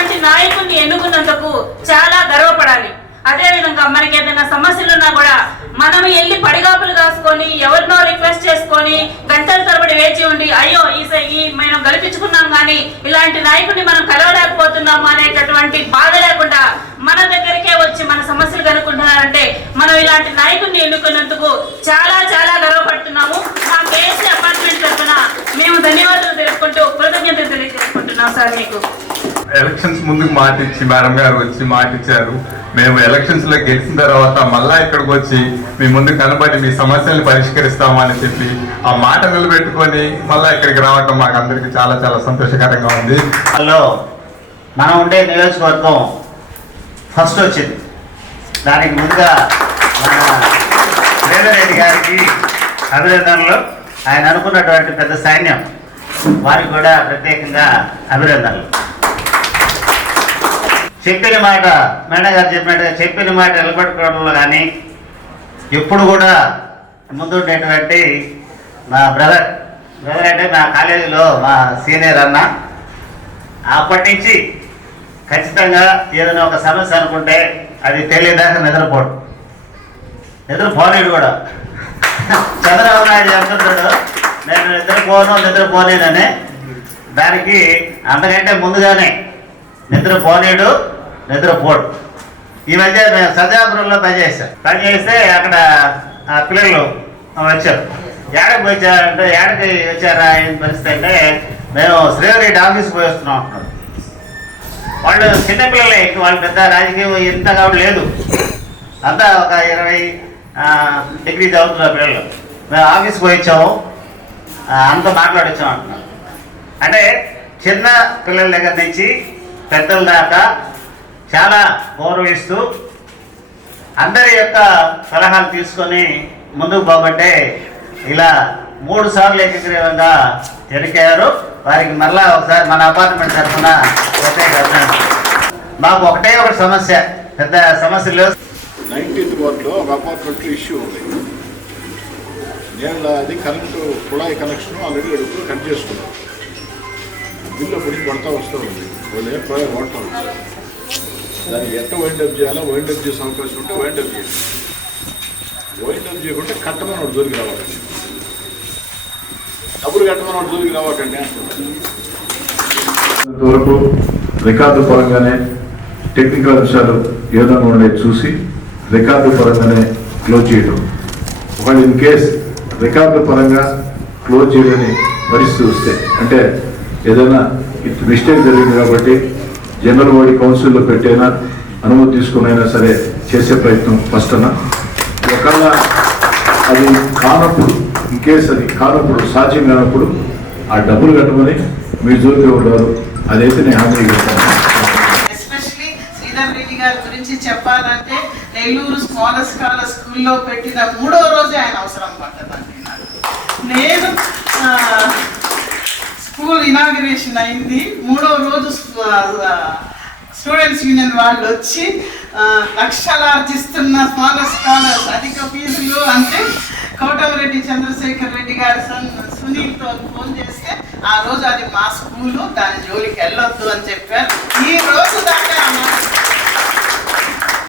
ఇలాంటి నాయకుడిని ఎన్నుకున్నందుకు చాలా గర్వపడాలి. అదేవిధంగా మనకి ఏదైనా సమస్యలు ఉన్నా కూడా మనం వెళ్ళి పడిగాపులు కాసుకొని ఎవరినో రిక్వెస్ట్ చేసుకొని గంటల తరబడి వేచి ఉండి అయ్యో ఈ మనం గెలిపించుకున్నాం కానీ ఇలాంటి నాయకుడిని మనం కలవలేకపోతున్నాము అనేటటువంటి బాధ లేకుండా మన దగ్గరికే వచ్చి మన సమస్యలు కనుక్కుంటున్నారంటే మనం ఇలాంటి నాయకుడిని ఎన్నుకున్నందుకు చాలా చాలా గర్వపడుతున్నాము. మా కేసీ అపార్ట్మెంట్ తరఫున మేము ధన్యవాదాలు తెలుపుకుంటూ కృతజ్ఞతలు తెలియజేసుకుంటున్నాం సార్ మీకు. ఎలక్షన్స్ ముందుకు మాట ఇచ్చి మేడం గారు వచ్చి మాట ఇచ్చారు మేము ఎలక్షన్స్లో గెలిచిన తర్వాత మళ్ళా ఇక్కడికి వచ్చి మీ ముందు కనబడి మీ సమస్యల్ని పరిష్కరిస్తామని చెప్పి ఆ మాట నిలబెట్టుకొని మళ్ళా ఇక్కడికి రావటం మాకు అందరికి చాలా చాలా సంతోషకరంగా ఉంది. హలో మనం ఉండే నియోజకవర్గం ఫస్ట్ వచ్చింది. దానికి ముందుగా మన గారికి అభినందనలు. ఆయన అనుకున్నటువంటి పెద్ద సైన్యం. వారికి కూడా ప్రత్యేకంగా అభినందనలు. చెప్పిన మాట మేడం గారు చెప్పినట్టుగా చెప్పిన మాట నిలబెట్టుకోవడంలో కానీ ఎప్పుడు కూడా ముందుండేటువంటి మా బ్రదర్ బ్రదర్ అంటే మా కాలేజీలో మా సీనియర్ అన్న అప్పటి నుంచి ఖచ్చితంగా ఏదైనా ఒక సమస్య అనుకుంటే అది తెలియదాకా నిద్రపోడు. నిద్రపోలేడు కూడా. చంద్రబాబు నాయుడు చెప్తుంటాడు నేను నిద్రపోను నిద్రపోలేనని. దానికి అంతకంటే ముందుగానే నిద్రపోలేడు నిద్రపోడు ఈ మధ్య మేము సజాపురంలో పనిచేస్తాం. పనిచేస్తే అక్కడ ఆ పిల్లలు వచ్చారు. ఏడకి వచ్చారంటే ఏడకి వచ్చారా ఏం పరిస్థితి అంటే మేము శ్రీవరెడ్డి ఆఫీస్కి పోయి వస్తున్నాం అంటున్నారు. వాళ్ళు చిన్నపిల్లలే వాళ్ళు పెద్ద రాజకీయం ఎంత కాబట్టి లేదు. అంతా ఒక ఇరవై డిగ్రీ చదువుతున్న పిల్లలు. మేము ఆఫీస్కి పోయి వచ్చాము. అంతా మాట్లాడొచ్చాం అంటున్నాం అంటే చిన్న పిల్లల దగ్గర నుంచి పెద్దల దాకా చాలా గౌరవిస్తూ అందరి యొక్క సలహాలు తీసుకొని ముందుకు పోబట్టే ఇలా మూడు సార్లు ఏకగ్రీవంగా ఎన్నికయ్యారు. వారికి మళ్ళా ఒకసారి మన అపార్ట్మెంట్ తరఫున ప్రత్యేక మాకు ఒకటే ఒక సమస్య పెద్ద సమస్య లేదు. నైన్టీన్త్ వార్డులో ఒక అపార్ట్మెంట్లో ఇష్యూ ఉంది. నేను అది కరెంటు కుళాయి కనెక్షన్ ఆల్రెడీ అడుగుతూ కట్ చేసుకున్నాను బిల్లు అప్పటికి పడతా వస్తూ ఉంది వాళ్ళు వాడతా. ఉంది దాన్ని ఎట్ట వైండ్ అప్ చేయాలో? వైండ్ చేసే అవకాశం ఉంటే వైండ్ అప్ చేయాలి. వైండ్ చేయకుంటే కట్టమని వాడు దొరికి రావాలండి. డబ్బులు కట్టమని వాడు దొరికి రావాలండి వరకు రికార్డు పరంగానే టెక్నికల్ అంశాలు ఏదైనా విధంగా చూసి రికార్డు పరంగానే క్లోజ్ చేయడం ఒకవేళ ఇన్ కేస్ రికార్డు పరంగా క్లోజ్ చేయలేని పరిస్థితి వస్తే అంటే ఏదైనా ఇట్ మిస్టేక్ జరిగింది కాబట్టి జనరల్ బాడీ కౌన్సిల్లో పెట్టైనా అనుమతి తీసుకునైనా సరే చేసే ప్రయత్నం ఫస్ట్ అన్న ఒకవేళ అది కానప్పుడు ఇంకేస్ అది కానప్పుడు సాధ్యం కానప్పుడు ఆ డబ్బులు కట్టమని మీ జోలికి ఉండరు అదైతే నేను హామీ ఇస్తాను. ఎస్పెషలీ శ్రీధర్ రెడ్డి గారి గురించి చెప్పాలంటే నెల్లూరు స్మాల్ స్కూల్లో పెట్టిన మూడో రోజే ఆయన అవసరం పడ్డదండి నేను ఇనాగ్రేషన్ అయింది. మూడో రోజు స్టూడెంట్స్ యూనియన్ వాళ్ళు వచ్చి ఆ, లక్షలు ఆర్జిస్తున్న స్మాల్ స్కాలర్స్ అధిక ఫీజులు అంటే కోటమిరెడ్డి చంద్రశేఖర్ రెడ్డి గారి సన్ సునీల్తో ఫోన్ చేస్తే ఆ రోజు అది మా స్కూలు దాని జోలికి వెళ్ళొద్దు అని చెప్పారు. ఈ రోజు దాకా